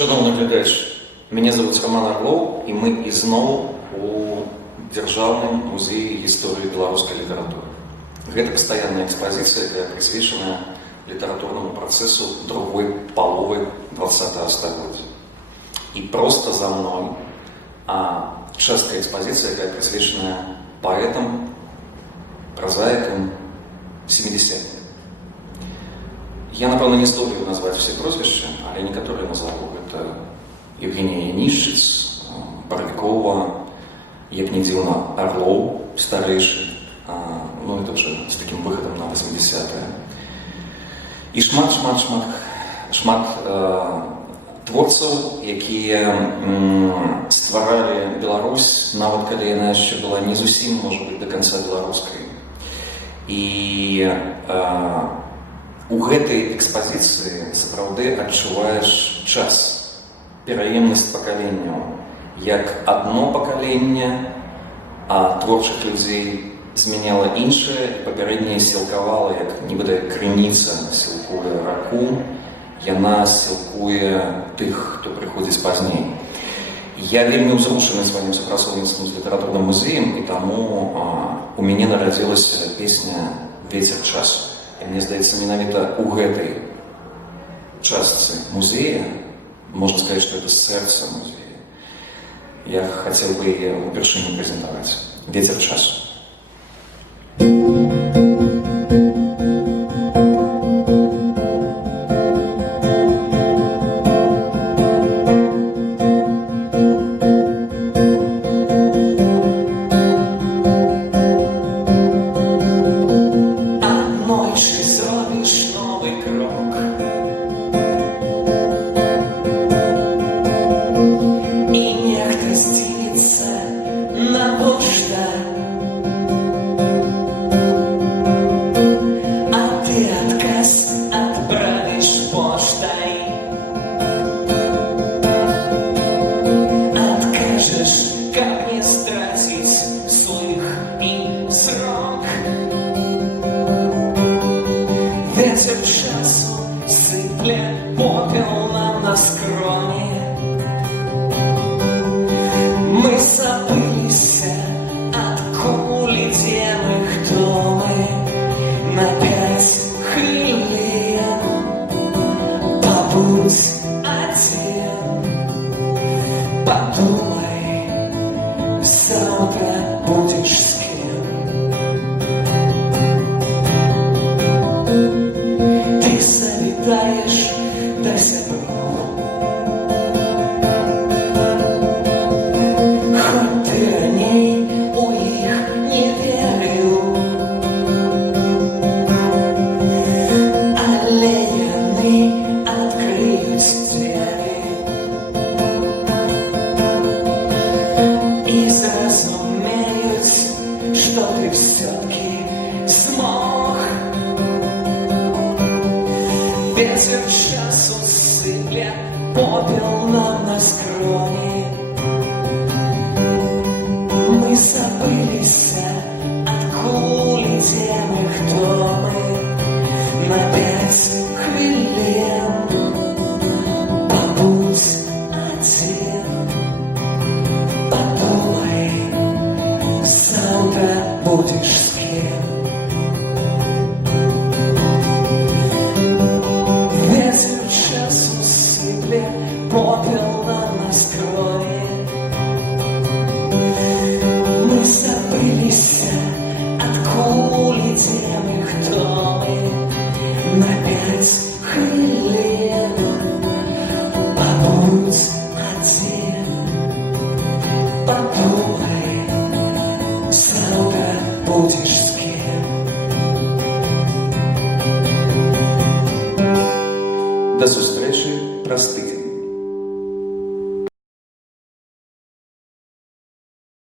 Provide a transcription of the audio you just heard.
Шановні глядачі, мене звуть Роман Орлов, і ми знову у Державному музеі історії беларускай літаратури. Гэта пастаянная экспозиция, якая присвечана літаратурному процессу другой половы 20-го столетия. И просто за мной частая экспозиция, якая присвечена поэтам, прозаикам 70-х. Я, напевно, не здолею назвать все прозвища, але некоторые назову. Это Евгения Янишчиц, Боровикова, як не дивно, Орлов, старейший, ну это уже с таким выходом на 80-е. И шмат творцаў, якія стваралі Беларусь, нават калі яна яшчэ была не зусім, может быть, до конца беларускай. І у гэтай экспазіцыі сапраўды адчуваеш час, пераемнасць пакаленняў, як адно пакаленне творчых людзей змяняла іншае, і папярэдняе сілкавала, як нібыта крыніца сілкуе раку, яна сілкуе тых, хто прыходзіць пазней. Я вельмі ўзрушаны сваім супрацоўніцтвам з літаратурным музеем, і таму у мяне нарадзілася песня «Вецер часу». І мне здаецца, менавіта у гэтай частцы музея, можно сказать, что это сердце музея, я хотел бы ее упершыню презентовать. «Ветер часу». Ветер часу сыпле попел нам на скроні. Мы забылись, откуль идем и кто мы. На 5 хвилин побудь один. Подумай, завтра будешь с кем. Ты завидаешь до сябров, хоть ты раней у их не верил, але яны открыют двери и зразумеют, что ты все-таки смог. Ветер часу сыпле попел нам на скрони. Мы забылись, откуль идем и кто мы. На 5 хвилин побудь один. Подумай, завтра будешь с кем. Ветер часу сыпле попел нам на скрони. Мы забылись, откуль идем и кто мы. На 5 хвилин побудь один. Подумай, завтра будешь с кем. До зустрічі.